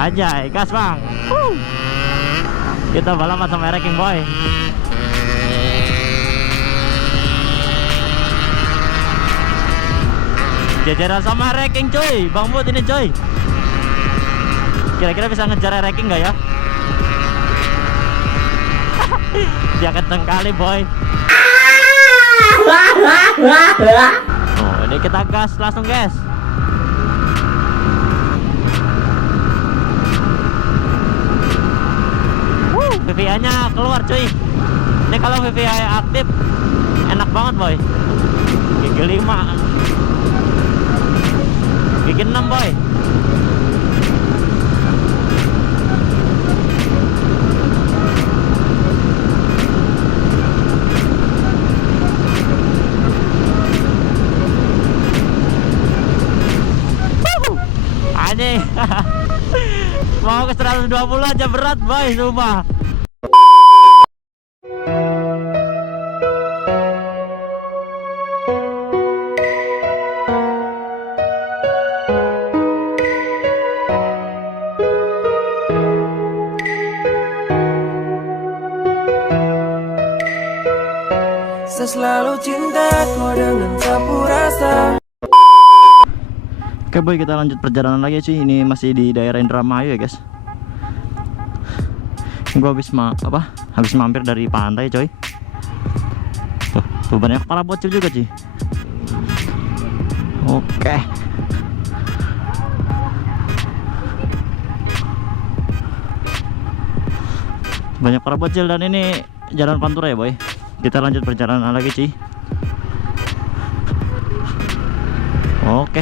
Aja, gas bang. Kita balapan sama Wrecking boy. Jajaran sama Wrecking cuy, Bang Bud ini cuy. Kira-kira bisa ngejar Wrecking nggak ya? Dia kenceng kali boy. Oh, ini kita gas langsung guys. VVA nya keluar cuy. Ini kalau VVA aktif enak banget boy. Gigi 5, gigi 6 boy. Anjing. Mau ke 120 aja berat boy, sumpah. Selalu cinta kau dengan sapu rasa. Oke boy, kita lanjut perjalanan lagi cuy. Ini masih di daerah Indramayu ya guys. Gua habis mampir dari pantai coy. Tuh banyak kepala bocil juga cuy. Oke. Banyak para bocil dan ini jalan pantura ya boy. Kita lanjut perjalanan lagi cuy. Oke.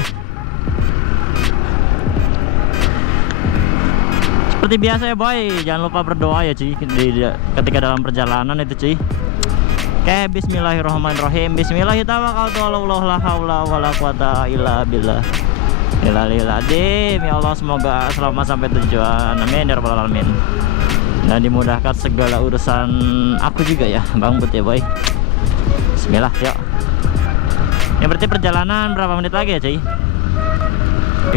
Seperti biasa ya boy, jangan lupa berdoa ya cuy ketika dalam perjalanan itu cuy. Oke, bismillahirrahmanirrahim. Bismillahirrahmanirrahim. La haula wala quwata illa billah. Ya Allah, semoga selamat sampai tujuan. Amin ya rabbal alamin. Dan dimudahkan segala urusan aku juga ya Bang Bud ya boy. Bismillah yuk. Yang berarti perjalanan berapa menit lagi ya cuy?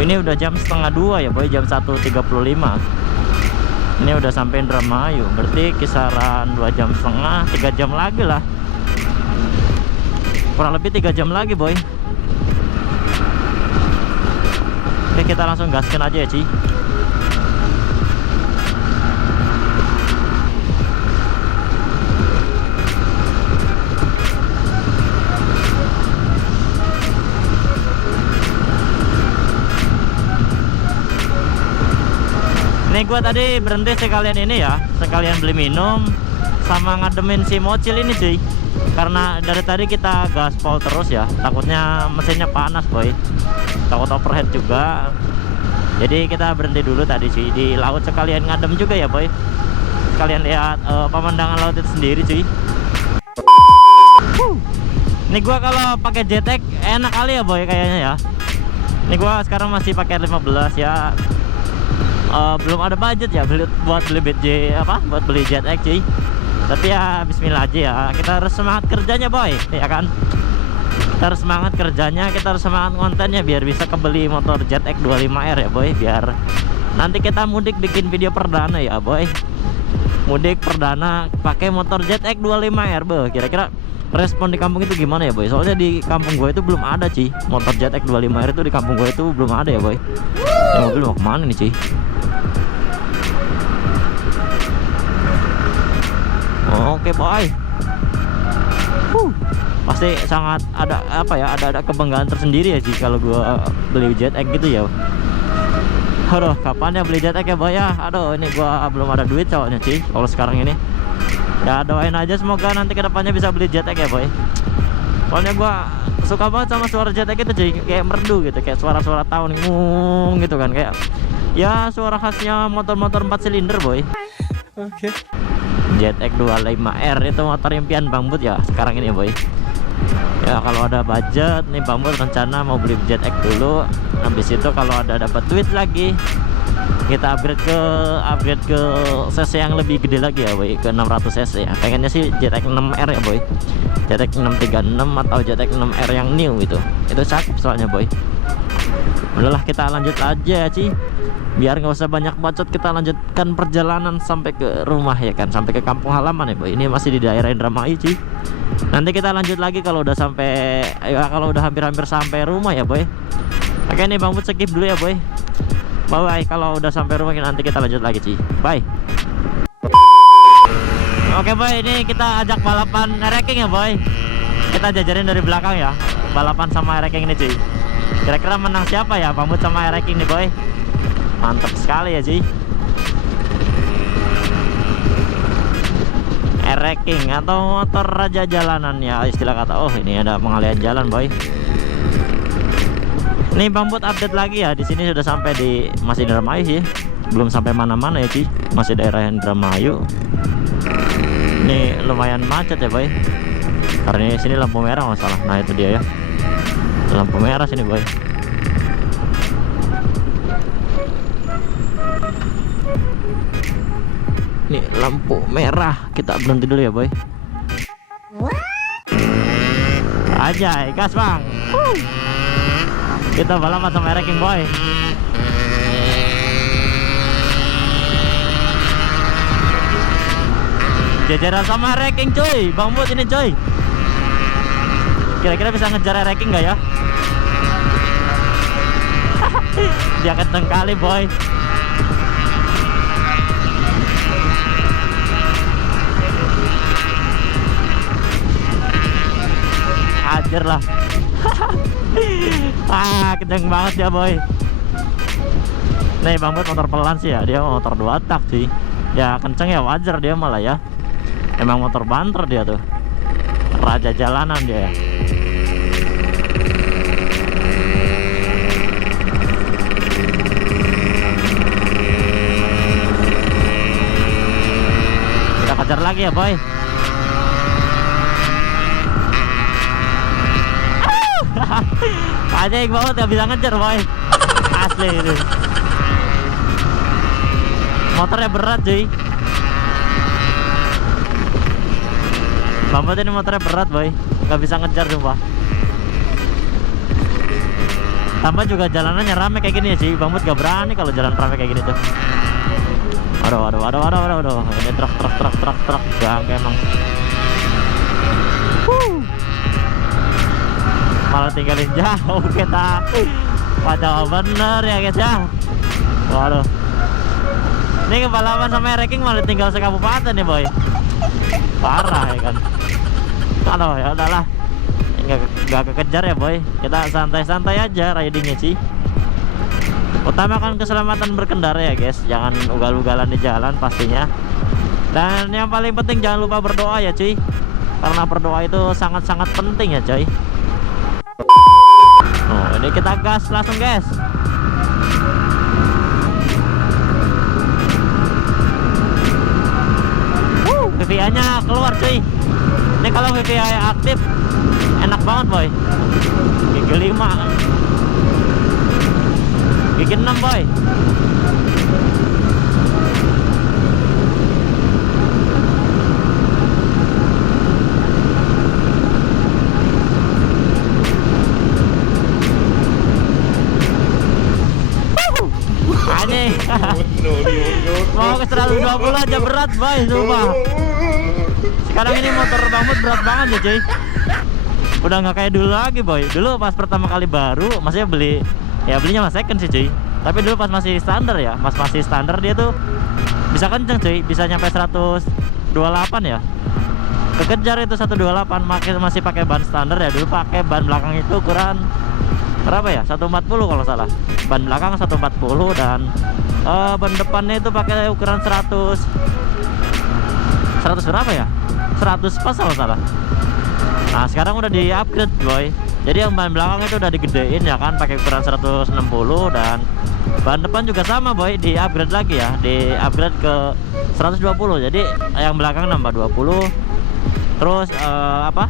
Ini udah jam 1:30 ya boy, jam 1:35. Ini udah sampai Indramayu, berarti kisaran 2,5 jam, 3 jam lagi lah. Kurang lebih 3 jam lagi boy. Oke, kita langsung gaskan aja ya cuy. Ini gua tadi berhenti sekalian ini ya, sekalian beli minum sama ngademin si mocil ini cuy. Karena dari tadi kita gaspol terus ya, takutnya mesinnya panas boy, takut overhead juga. Jadi kita berhenti dulu tadi cuy di laut, sekalian ngadem juga ya boy, sekalian lihat pemandangan laut itu sendiri cuy. Ini gua kalau pakai JTEK enak kali ya boy kayaknya ya. Ini gua sekarang masih pakai 15 ya. Belum ada budget ya buat beli buat beli JTEK cuy. Tapi ya bismillah aja ya, kita harus semangat kerjanya boy ya kan. Kita harus semangat kerjanya, kita harus semangat kontennya biar bisa kebeli motor JTEK 25R ya boy. Biar nanti kita mudik bikin video perdana ya boy. Mudik perdana pakai motor JTEK 25R boy. Kira-kira respon di kampung itu gimana ya boy? Soalnya di kampung gue itu belum ada cuy, motor JTEK 25R itu di kampung gue itu belum ada ya boy. Ya mobil mau kemana nih cuy? Oke boy. Pasti sangat ada ada kebanggaan tersendiri ya sih kalau gua beli JTEK gitu ya. Aduh, kapan ya beli JTEK ya boy ya? Aduh, ini gua belum ada duit soalnya sih kalau sekarang ini. Ya doain aja semoga nanti kedepannya bisa beli JTEK ya boy. Soalnya gua suka banget sama suara JTEK itu cuy, kayak merdu gitu, kayak suara-suara tahun ngung gitu kan, kayak ya suara khasnya motor-motor 4 silinder boy. Oke. JTEK 25R itu motor impian Bang Bud ya sekarang ini boy. Ya kalau ada budget nih Bang Bud rencana mau beli JTEK dulu. Habis itu kalau ada dapat duit lagi kita upgrade ke cc yang lebih gede lagi ya boy, ke 600 cc ya. Pengennya sih JTEK 6R ya boy, JTEK 636 atau JTEK 6R yang new gitu. Itu cakep soalnya boy. Udahlah kita lanjut aja Ci, biar nggak usah banyak bacot, kita lanjutkan perjalanan sampai ke rumah ya kan, sampai ke kampung halaman ya boy. Ini masih di daerah Indramayu Ci. Nanti kita lanjut lagi kalau udah sampai ya, kalau udah hampir-hampir sampai rumah ya boy. Oke nih Bang Bud skip dulu ya boy. Bye bye, kalau udah sampai rumah nanti kita lanjut lagi Ci. Bye. Oke boy, ini kita ajak balapan ranking ya boy. Kita jajarin dari belakang ya, balapan sama ranking ini Ci. Kira-kira menang siapa ya, Bang Bud sama ranking nih boy. Mantap sekali ya Ci. Ranking atau motor raja jalanan ya istilah kata. Oh ini ada pengalihan jalan boy. Nih Bang Bud update lagi ya, di sini sudah sampai di masih Indramayu sih, belum sampai mana-mana ya Ci, masih daerah Indramayu. Ini lumayan macet ya boy, karena sini lampu merah nggak salah. Nah itu dia ya, lampu merah sini boy. Ini lampu merah, kita berhenti dulu ya boy. Aja gas bang. Kita balapan sama ranking boy. Jajaran sama ranking cuy, Bang Bud ini cuy. Kira-kira bisa ngejar ranking nggak ya? Dia kenceng kali boy. Hajar lah. Kenceng banget ya boy. Nih Bang Bud motor pelan sih ya, dia motor 2 tak sih. Ya kenceng ya, wajar dia malah ya. Emang motor banter dia tuh, raja jalanan dia ya. Kita kejar lagi ya boy. Anjing banget gak bisa ngejar boy, asli itu. Motornya berat cuy. Bang Bud ini motornya berat boy, nggak bisa ngejar sumpah. Tambah juga jalanannya rame kayak gini ya sih, Bang Bud gak berani kalau jalan rame kayak gini tuh. Aduh. Ini truk gang emang. Malah tinggalin jauh kita. Padahal bener ya guys ya. Waduh. Ini kebalapan sama ranking malah tinggal sekabupaten nih boy. Parah ya kan. Aduh ya udahlah, nggak kekejar ya boy, kita santai-santai aja ridingnya sih. Utamakan keselamatan berkendara ya guys, jangan ugal-ugalan di jalan pastinya. Dan yang paling penting jangan lupa berdoa ya cuy, karena berdoa itu sangat-sangat penting ya cuy. Oh ini kita gas langsung guys. VVA nya keluar cuy. Ini kalau VVA aktif enak banget boy. Gigi 5, gigi 6 boy. Anjing. Mau ke 120 aja berat boy, sumpah. Sekarang ini motor Bang Bud berat banget ya cuy. Udah nggak kayak dulu lagi boy. Dulu pas pertama kali baru, maksudnya belinya mas second sih cuy. Tapi dulu pas masih standar ya, masih standar dia tuh bisa kenceng cuy, bisa nyampe 128 ya. Kekejar itu 128, masih pakai ban standar ya. Dulu pakai ban belakang itu ukuran berapa ya? 140 kalau salah. Ban belakang 140 dan ban depannya itu pakai ukuran 100 berapa ya? 100 pas kalau salah. Nah sekarang udah di upgrade boy. Jadi yang ban belakang itu udah digedein ya kan, pakai ukuran 160 dan ban depan juga sama boy, di upgrade lagi ya, di upgrade ke 120. Jadi yang belakang nambah 20, terus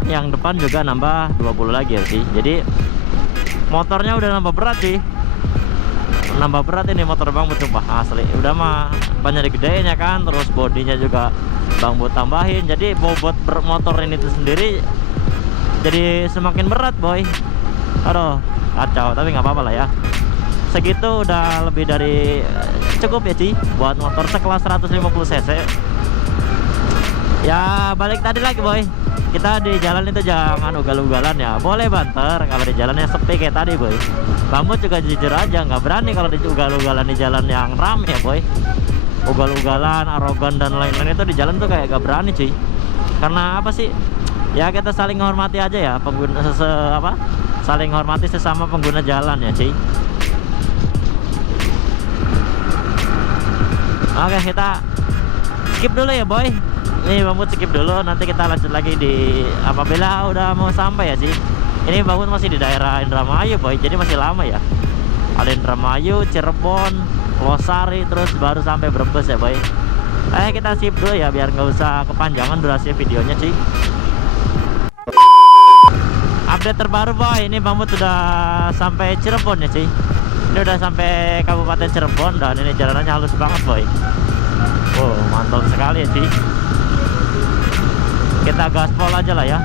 yang depan juga nambah 20 lagi ya sih. Jadi motornya udah nambah berat sih, nambah berat ini motor Bang Bud sumpah asli. Udah mah banyak digedein ya kan, terus bodinya juga Bang Bud tambahin. Jadi bobot motor ini tuh sendiri jadi semakin berat boy. Aduh kacau, tapi nggak apa-apa lah ya. segitu udah lebih dari cukup ya Ci, buat motor sekelas 150 cc. Ya balik tadi lagi boy, kita di jalan itu jangan ugal-ugalan ya. Boleh banter kalau di jalan yang sepi kayak tadi boy. Kamu juga jujur aja nggak berani kalau di ugal-ugalan di jalan yang rame ya boy. Ugal-ugalan, arogan dan lain-lain itu di jalan tuh kayak gak berani cuy. Karena apa sih? Ya kita saling menghormati aja ya pengguna saling hormati sesama pengguna jalan ya cuy. Oke, kita skip dulu ya boy. Ini Bang Bud skip dulu, nanti kita lanjut lagi di apabila udah mau sampai ya sih. Ini Bang Bud masih di daerah Indramayu boy, jadi masih lama ya. Ada Indramayu, Cirebon, Losari, terus baru sampai Brebes ya boy. Kita skip dulu ya biar nggak usah kepanjangan durasi videonya sih. Update terbaru boy, ini Bang Bud sudah sampai Cirebon ya sih. Ini udah sampai Kabupaten Cirebon dan ini jalanannya halus banget boy. Wow, mantap sekali ya sih. Kita gaspol aja lah ya.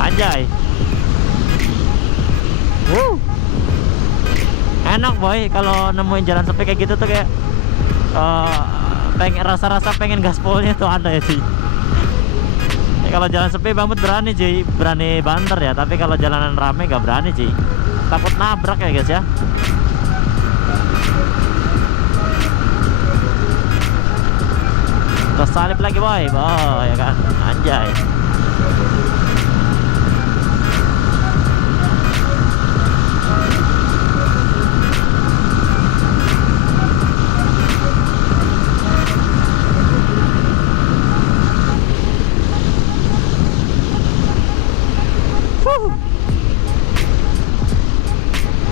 Anjay. Enak boy kalau nemuin jalan sepi kayak gitu tuh kayak pengen rasa-rasa pengen gaspolnya tuh ada ya sih. Ya, kalau jalan sepi Bang Bud berani sih, berani banter ya. Tapi kalau jalanan rame gak berani sih, takut nabrak ya guys ya. Terus salip lagi boy, ya kan, anjay.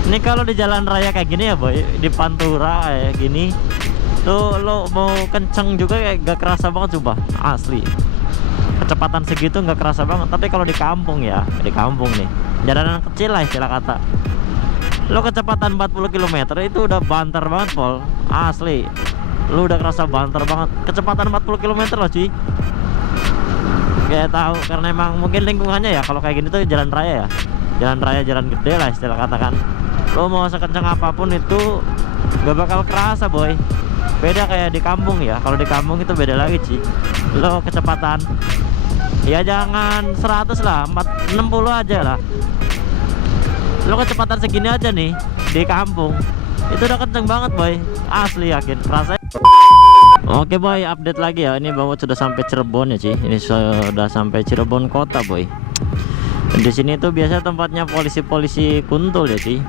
Ini kalau di jalan raya kayak gini ya boy, di Pantura kayak gini tuh lo mau kenceng juga kayak gak kerasa banget coba, asli. Kecepatan segitu gak kerasa banget. Tapi kalau di kampung ya, di kampung nih, jalanan kecil lah istilah kata, lo kecepatan 40 km itu udah banter banget pol, asli. Lo udah kerasa banter banget, kecepatan 40 km loh cuy. Kayak tahu karena emang mungkin lingkungannya ya kalau kayak gini tuh jalan raya ya, jalan raya, jalan gede lah istilah katakan. Lo mau sekencang apapun itu gak bakal kerasa boy. Beda kayak di kampung ya, kalau di kampung itu beda lagi sih. Lo kecepatan ya jangan 100 lah, 60 aja lah. Lo kecepatan segini aja nih di kampung itu udah kenceng banget boy, asli yakin rasanya. Oke boy, update lagi ya. Ini Bang Bud sudah sampai Cirebon ya sih. Ini sudah sampai Cirebon kota boy. Di sini tuh biasa tempatnya polisi-polisi kuntul ya sih.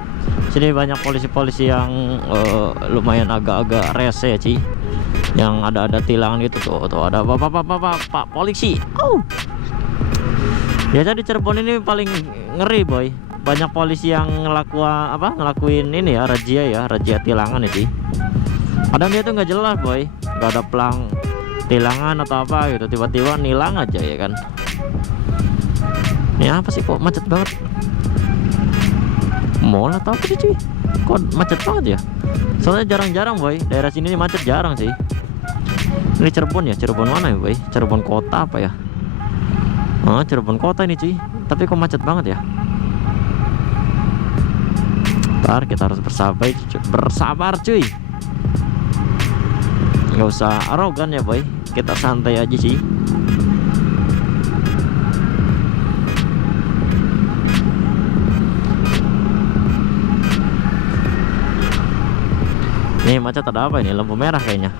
Sini banyak polisi-polisi yang lumayan agak-agak rese ya sih. Yang ada tilangan gitu tuh ada pak polisi. Biasa di Cirebon ini paling ngeri boy. Banyak polisi yang ngelakuin ini ya, razia tilangan ya sih. Kadang dia tuh nggak jelas boy, nggak ada pelang tilangan atau apa gitu, tiba-tiba nilang aja ya kan. Ini apa sih kok macet banget? Mall atau apa sih cuy? Kok macet banget ya? Soalnya jarang-jarang boy, daerah sini macet jarang sih. Ini Cirebon ya, Cirebon mana ya boy? Cirebon kota apa ya? Cirebon kota ini cuy, tapi kok macet banget ya? Ntar kita harus bersabar cuy. Nggak usah arogan ya boy, kita santai aja sih. Nih macet ada apa ini? Lampu merah kayaknya.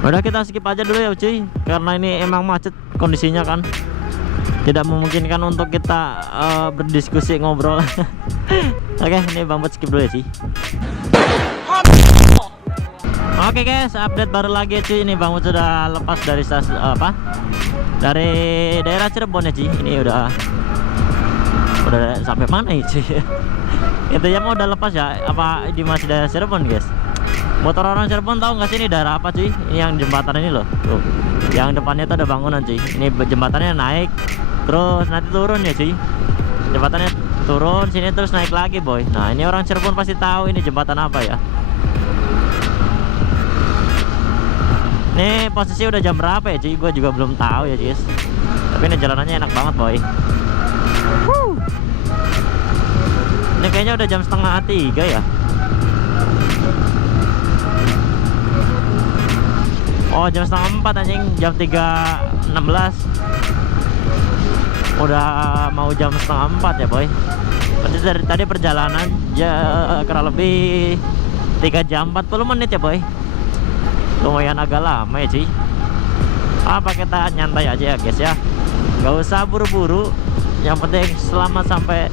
Udah kita skip aja dulu ya cuy, karena ini emang macet kondisinya kan, tidak memungkinkan untuk kita berdiskusi ngobrol. Oke, ini Bang Bud skip dulu ya sih. Oke guys, update baru lagi ya cuy. Ini Bang Bud sudah lepas dari dari daerah Cirebon ya cuy. Ini udah sampai mana ya cuy? Itu ya mau udah lepas ya, apa di masih daerah Cirebon guys? Motor orang Cirebon tahu nggak sih ini daerah apa cuy? Ini yang jembatan ini loh. Tuh. Yang depannya itu ada bangunan cuy. Ini jembatannya naik, terus nanti turun ya cuy. Jembatannya turun sini terus naik lagi boy. Nah ini orang Cirebon pasti tahu ini jembatan apa ya. Ini posisi udah jam berapa ya cuy? Gue juga belum tahu ya guys. Tapi ini jalanannya enak banget boy. Ini kayaknya udah jam 2:30 ya. Oh jam 3:30 anjing, jam 3:16. Udah mau jam 3:30 ya boy. Berarti dari tadi perjalanan kurang lebih 3 jam 40 menit ya boy. Lumayan agak lama ya cuy. Apa kita nyantai aja ya guys ya. Gak usah buru-buru. Yang penting selamat sampai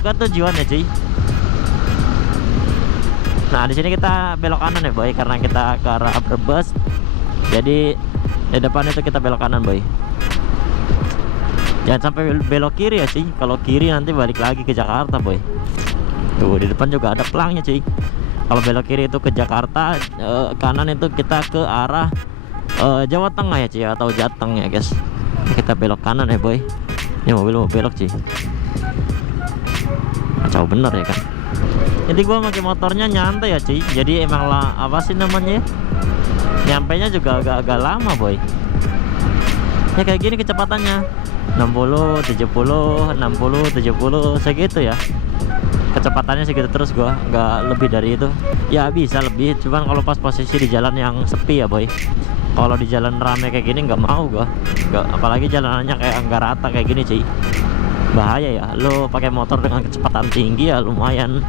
ke tujuan ya cuy. Nah di sini kita belok kanan ya boy, karena kita ke arah Brebes. Jadi di depan itu kita belok kanan boy. Jangan sampai belok kiri ya cuy. Kalau kiri nanti balik lagi ke Jakarta boy. Tuh di depan juga ada pelangnya cuy. Kalau belok kiri itu ke Jakarta, kanan itu kita ke arah Jawa Tengah ya cuy, atau Jateng ya guys. Kita belok kanan ya boy. Ini mobil mau belok cuy. Kacau bener ya kan. Jadi gua pakai motornya nyantai ya cuy. Jadi emang lah apa sih namanya, nyampainya juga agak-agak lama boy. Ya kayak gini kecepatannya 60, 70, 60, 70 segitu ya. Kecepatannya segitu terus gua, nggak lebih dari itu. Ya bisa lebih, cuman kalau pas posisi di jalan yang sepi ya boy. Kalau di jalan rame kayak gini nggak mau gua. Nggak, apalagi jalanannya kayak nggak rata kayak gini cuy. Bahaya ya, lo pakai motor dengan kecepatan tinggi ya lumayan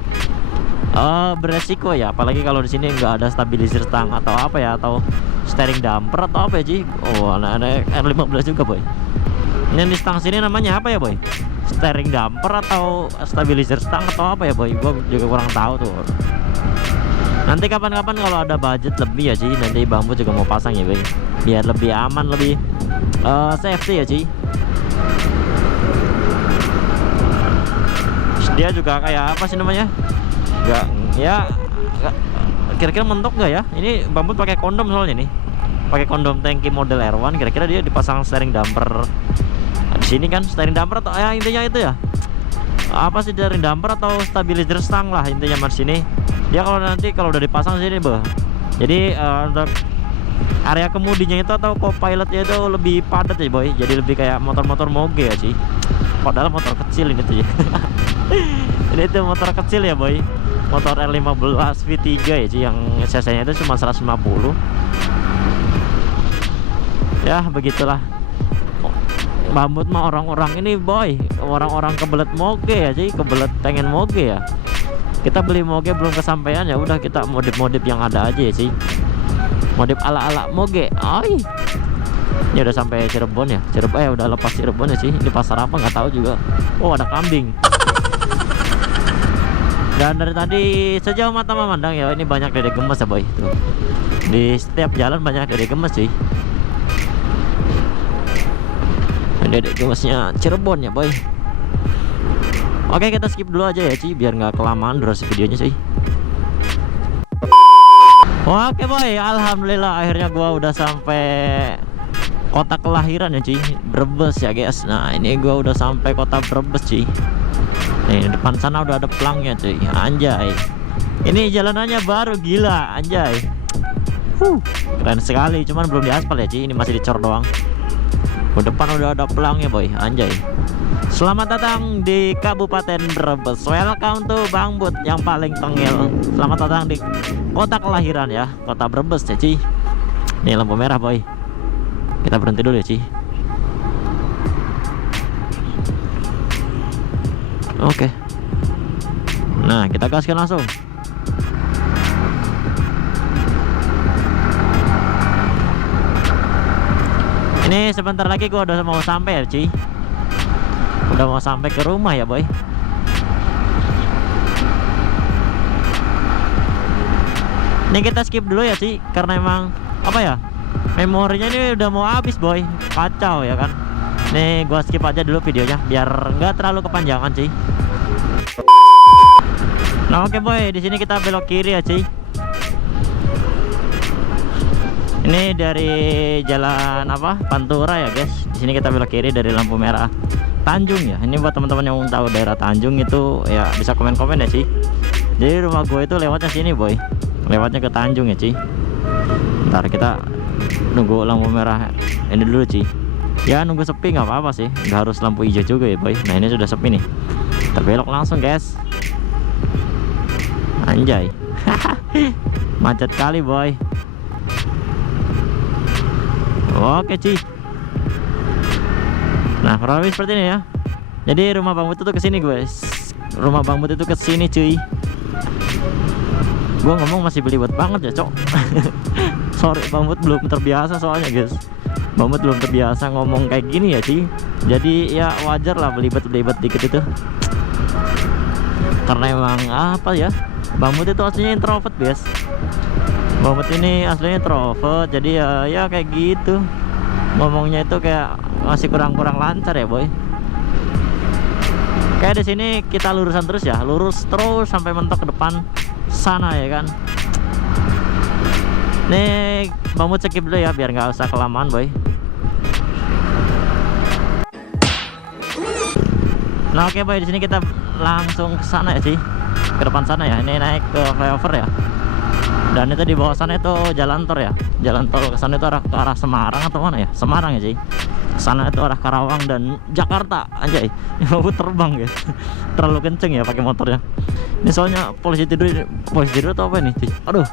beresiko ya, apalagi kalau di sini nggak ada stabilizer stang atau apa ya, atau steering damper atau apa ya Ji. Oh ada R15 juga boy. Ini di stang sini namanya apa ya boy? Steering damper atau stabilizer stang atau apa ya boy? Gua juga kurang tahu tuh. Nanti kapan-kapan kalau ada budget lebih ya Ji, nanti Bambu juga mau pasang ya boy, biar lebih aman, lebih safety ya Ji. Dia juga kayak apa sih namanya? Enggak ya, kira-kira mentok nggak ya? Ini Bambu pakai kondom soalnya nih, pakai kondom tangki model R1. Kira-kira dia dipasang steering damper di sini kan, steering damper atau ya intinya itu ya, apa sih, steering damper atau stabilizer stang lah intinya mas sini. Dia kalau nanti kalau udah dipasang sini boh, jadi untuk area kemudinya itu atau co-pilotnya itu lebih padat ya boy, jadi lebih kayak motor-motor moge ya sih. Padahal motor kecil ini tuh ya. Ini tuh motor kecil ya boy, motor R15 V3 ya sih, yang cc nya itu cuma 150 ya, begitulah. Bambut mah orang-orang ini boy, orang-orang kebelet moge ya sih, kebelet pengen moge ya. Kita beli moge belum kesampaian ya udah kita modif-modif yang ada aja ya sih, modif ala-ala moge. Oi, ini udah sampai Cirebon ya, Cirebon udah lepas Cirebon ya sih. Di pasar apa nggak tahu juga. Oh ada kambing. Dan dari tadi sejauh mata memandang ya, ini banyak dede gemes ya boy. Tuh. Di setiap jalan banyak dede gemes sih. Dede gemesnya Cirebon ya boy. Oke kita skip dulu aja ya Ci, biar nggak kelamaan durasi videonya sih. Oke boy, alhamdulillah akhirnya gua udah sampai kota kelahiran ya Ci, Brebes ya guys. Nah ini gua udah sampai kota Brebes Ci. Nih depan sana udah ada pelangnya cuy, anjay. Ini jalanannya baru, gila anjay. Keren sekali, cuman belum diaspal ya Ci, ini masih dicor doang. Ke depan udah ada pelangnya boy, anjay. Selamat datang di Kabupaten Brebes. Welcome to Bangbut yang paling tengil. Selamat datang di kota kelahiran ya, kota Brebes ya Ci. Nih lampu merah boy. Kita berhenti dulu ya Ci. Oke. Nah kita gaskan langsung. Ini sebentar lagi gua udah mau sampai ya Ci. Udah mau sampai ke rumah ya boy. Ini kita skip dulu ya Ci, karena emang apa ya, memorinya ini udah mau habis boy. Kacau ya kan. Nih gua skip aja dulu videonya biar nggak terlalu kepanjangan Ci. Nah oke boy, di sini kita belok kiri ya Ci. Ini dari jalan apa? Pantura ya guys. Di sini kita belok kiri dari lampu merah Tanjung ya. Ini buat teman-teman yang tahu daerah Tanjung itu ya bisa komen-komen ya sih. Jadi rumah gue itu lewatnya sini boy. Lewatnya ke Tanjung ya Ci. Ntar kita nunggu lampu merah ini dulu Ci. Ya nunggu sepi nggak apa-apa sih. Nggak harus lampu hijau juga ya boy. Nah ini sudah sepi nih. Kita belok langsung guys. Anjay. Macet kali boy. Oke Ci. Nah kurang lebih seperti ini ya. Jadi rumah Bang Mut itu kesini guys. Rumah Bang Mut itu kesini cuy. Gue ngomong masih belibet banget ya cok. Sorry Bang Mut belum terbiasa soalnya guys. Bang Mut belum terbiasa ngomong kayak gini ya Ci. Jadi ya wajar lah belibet-belibet dikit itu. Karena emang apa ya, Bang Mut itu aslinya introvert guys. Bang Mut ini aslinya introvert. Jadi ya kayak gitu. Ngomongnya itu kayak masih kurang-kurang lancar ya boy. Kayak di sini kita lurusan terus ya, lurus terus sampai mentok ke depan sana ya kan. Nih Bang Mut skip dulu ya biar nggak usah kelamaan boy. Nah oke boy, di sini kita langsung ke sana ya sih, ke depan sana ya. Ini naik ke flyover ya. Dan itu di bawah sana itu jalan tol ya. Jalan tol ke sana itu arah ke arah Semarang atau mana ya? Semarang ya sih. Sana itu arah Karawang dan Jakarta. Anjay, ini mau terbang ya. Terlalu kenceng ya pakai motornya. Ini soalnya polisi tidur atau apa ini? Aduh.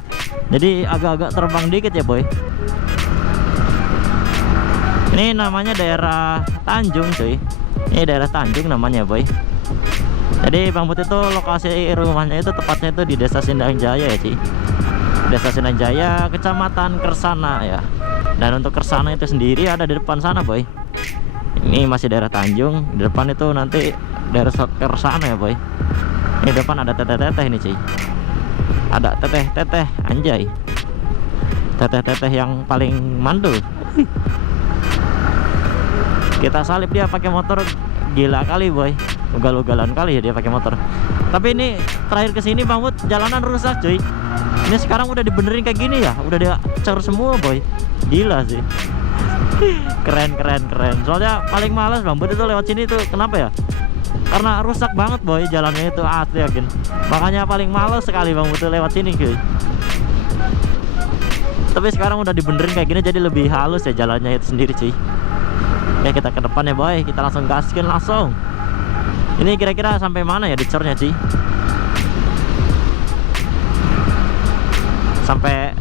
Jadi agak-agak terbang dikit ya boy. Ini namanya daerah Tanjung cuy. Ini daerah Tanjung namanya boy. Jadi Bang Mut itu lokasi rumahnya itu tepatnya itu di Desa Sindang Jaya ya cuy. Desa Sindang Jaya, Kecamatan Kersana ya. Dan untuk Kersana itu sendiri ada di depan sana boy. Ini masih daerah Tanjung. Di depan itu nanti daerah Kersana ya boy. Ini depan ada teteh-teteh ini cuy. Ada teteh-teteh anjay. Teteh-teteh yang paling mantul. Kita salip dia pakai motor, gila kali boy. Ugal-ugalan kali ya dia pakai motor. Tapi ini terakhir kesini Bang Mut jalanan rusak cuy. Ini sekarang udah dibenerin kayak gini ya. Udah dia cor semua boy. Gila sih. Keren. Soalnya paling males Bang Mut itu lewat sini tuh. Kenapa ya? Karena rusak banget boy jalannya itu, asli yakin. Makanya paling males sekali Bang Mut lewat sini cuy. Tapi sekarang udah dibenerin kayak gini jadi lebih halus ya jalannya itu sendiri cuy. Oke kita ke depan ya boy. Kita langsung gaskin langsung. Ini kira-kira sampai mana ya dicornya sih? Sampai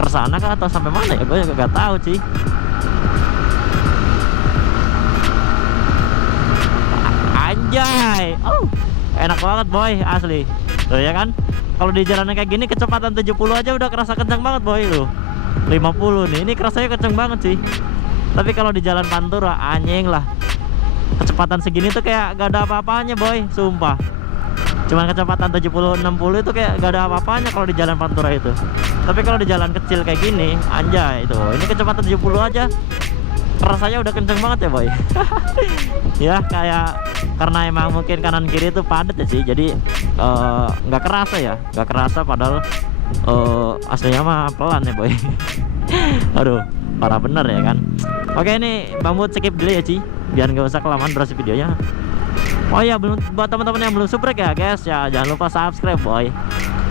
Kersana kah atau sampai mana ya? Gue juga gak tahu sih. Anjay, enak banget boy asli. Tuh ya kan? Kalau di jalanan kayak gini kecepatan 70 aja udah kerasa kencang banget boy lu. 50 nih, ini kerasanya kencang banget sih. Tapi kalau di jalan Pantura anjing lah. Kecepatan segini tuh kayak gak ada apa-apanya boy, sumpah. Cuman kecepatan 70-60 itu kayak gak ada apa-apanya kalau di jalan Pantura itu. Tapi kalau di jalan kecil kayak gini, anjay itu. Ini kecepatan 70 aja rasanya udah kenceng banget ya boy. Ya kayak karena emang mungkin kanan kiri itu padat ya sih. Jadi nggak kerasa ya, nggak kerasa padahal aslinya mah pelan ya boy. Aduh parah bener ya kan. Oke ini Bang Mut skip dulu ya Ci, biar nggak usah kelamaan durasi videonya. Oh ya, buat teman-teman yang belum subscribe ya guys ya, jangan lupa subscribe boy.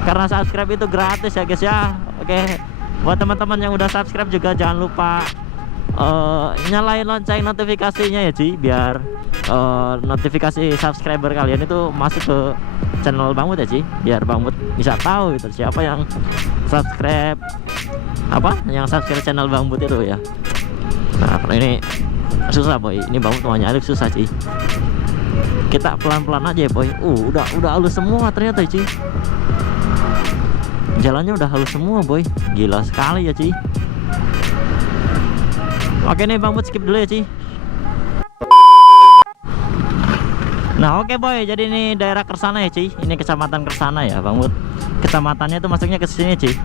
Karena subscribe itu gratis ya guys ya. Oke, buat teman-teman yang udah subscribe juga jangan lupa nyalain lonceng notifikasinya ya Ci, biar notifikasi subscriber kalian itu masuk ke channel Bang Mut ya Ci, biar Bang Mut bisa tahu gitu siapa yang subscribe channel Bang Mut itu ya. Nah ini susah boy, ini Bang Mut mau nyari susah Ci. Kita pelan-pelan aja ya boy. Udah halus semua ternyata Ci. Jalannya udah halus semua boy. Gila sekali ya Ci. Oke nih Bang Mut skip dulu ya Ci. Nah oke boy, jadi ini daerah Kersana ya Ci. Ini kecamatan Kersana ya Bang Mut. Kecamatannya itu masuknya ke sini Ci.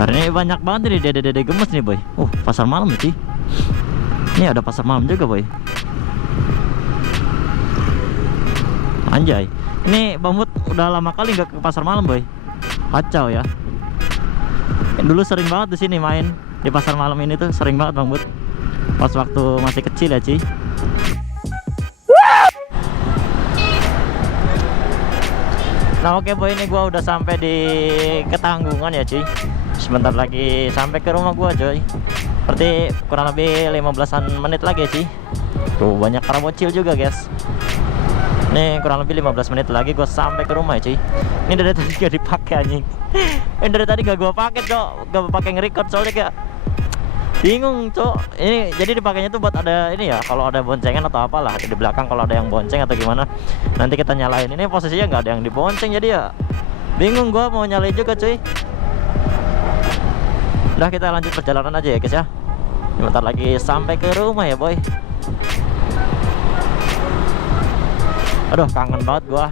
Karena ini banyak banget nih dede-dede gemes nih boy. Pasar malam sih. Ini ada pasar malam juga boy. Anjay, ini Bang Bud udah lama kali nggak ke pasar malam boy. Kacau ya. Dulu sering banget di sini main di pasar malam ini tuh, sering banget Bang Bud. Pas waktu masih kecil ya Ci. Nah oke boy, ini gua udah sampai di Ketanggungan ya Ci. Sebentar lagi sampai ke rumah gua coy. Berarti kurang lebih 15-an menit lagi Ci. Tuh banyak para bocil juga guys. Nih kurang lebih 15 menit lagi gue sampai ke rumah ya cuy. Ini dari tadi gak dipakai anjing. Ini dari tadi gak gue pakai cok, gak pakai nge-record soalnya kayak bingung cok. Ini jadi dipakainya tuh buat ada ini ya, kalau ada boncengan atau apalah di belakang, kalau ada yang bonceng atau gimana nanti kita nyalain. Ini posisinya nggak ada yang dibonceng jadi ya bingung gue mau nyalain juga cuy. Udah kita lanjut perjalanan aja ya guys ya. Bentar lagi sampai ke rumah ya boy. Aduh kangen banget gua.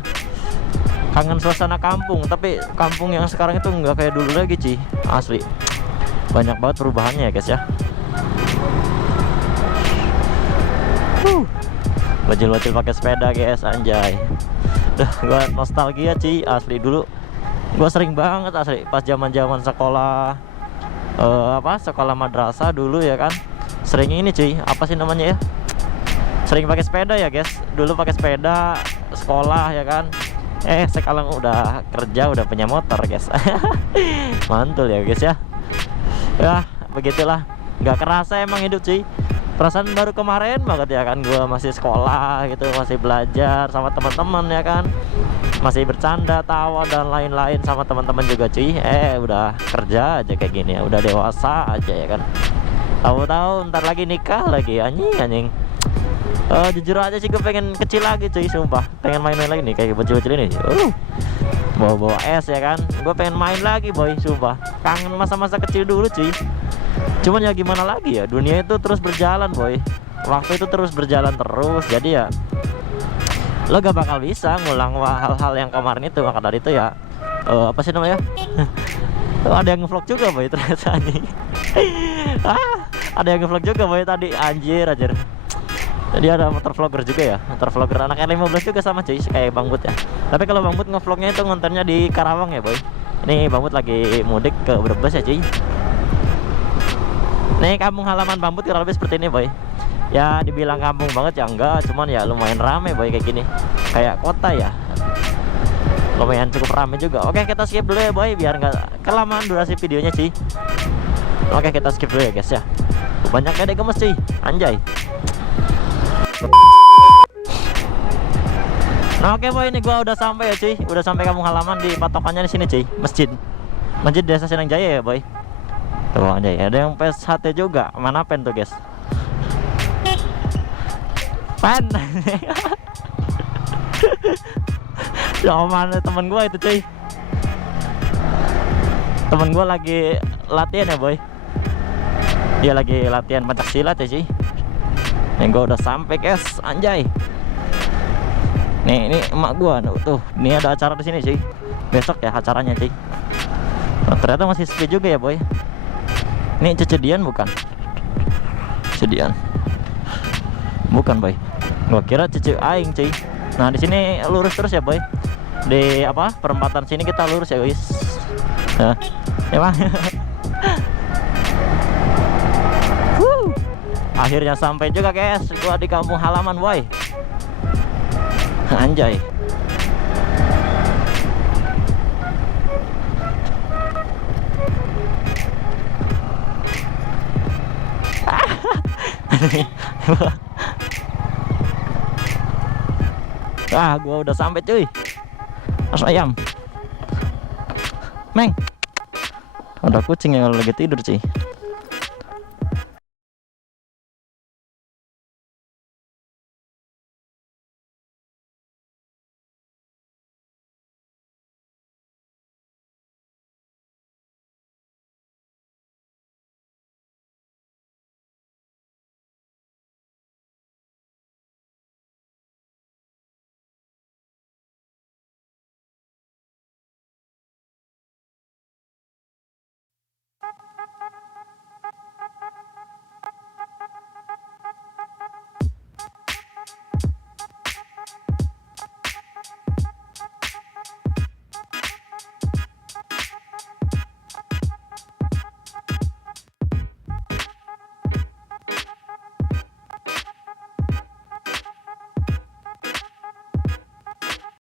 Kangen suasana kampung, tapi kampung yang sekarang itu nggak kayak dulu lagi Ci. Asli banyak banget perubahannya ya guys ya. Bajil-bajil pakai sepeda guys, anjay. Duh, gua nostalgia Ci, asli dulu. Gua sering banget asli pas zaman-zaman sekolah sekolah madrasah dulu ya kan. Sering ini Ci, apa sih namanya ya? Sering pakai sepeda ya guys. Dulu pakai sepeda sekolah ya kan. Sekarang udah kerja, udah punya motor guys. Mantul ya guys ya. Ya begitulah, nggak kerasa emang hidup sih. Perasaan baru kemarin banget ya kan, gua masih sekolah gitu, masih belajar sama teman-teman ya kan, masih bercanda tawa dan lain-lain sama teman-teman juga cuy. Udah kerja aja kayak gini ya, udah dewasa aja ya kan. Tahu-tahu ntar lagi nikah lagi, anjing. Jujur aja sih gue pengen kecil lagi cuy, sumpah. Pengen main-main lagi nih kayak bocil-bocil ini. Bawa-bawa es ya kan. Gue pengen main lagi boy, sumpah. Kangen masa-masa kecil dulu cuy. Cuman ya gimana lagi ya, dunia itu terus berjalan boy. Waktu itu terus berjalan terus. Jadi ya lo gak bakal bisa ngulang hal-hal yang kemarin itu. Maka dari itu ya apa sih namanya? Ada yang ngevlog juga boy ternyata anjing. Ada yang ngevlog juga boy tadi, anjir. Jadi ada motor vlogger juga ya, motor vlogger anak R15 juga sama cuy, kayak Bang Bud ya. Tapi kalau Bang Bud ngevlognya itu ngontennya di Karawang ya boy. Ini Bang Bud lagi mudik ke Brebes ya cuy. Nih kampung halaman Bang Bud kurang lebih seperti ini boy. Ya dibilang kampung banget ya enggak, cuman ya lumayan rame boy kayak gini. Kayak kota ya. Lumayan cukup rame juga. Oke kita skip dulu ya boy, biar nggak kelamaan durasi videonya cuy. Oke kita skip dulu ya guys ya. Banyak dedek gemes cuy, anjay. Nah oke boy, ini gua udah sampai ya cuy, udah sampai kampung halaman. Di patokannya di sini cuy, masjid Desa Sindang Jaya ya boy. Tuh aja ya, ada yang PSHT juga. Mana pen tuh guys? Pen. Ya mana temen gua itu cuy. Temen gua lagi latihan ya boy. Dia lagi latihan pencaksilat ya cuy. Nih gua udah sampai guys, anjay. Nih ini emak gua tuh. Ini ada acara di sini cuy. Besok ya acaranya cuy. Nah, ternyata masih sepi juga ya boy. Ini cecedian bukan? Cecedian. Bukan boy. Gua kira cece aing cuy. Nah di sini lurus terus ya boy. Di apa? Perempatan sini kita lurus ya guys. Nah, emang. Akhirnya sampai juga guys, gua di kampung halaman boy. Anjay. Gua udah sampai cuy. As ayam. Meng. Ada kucing yang lagi tidur cuy.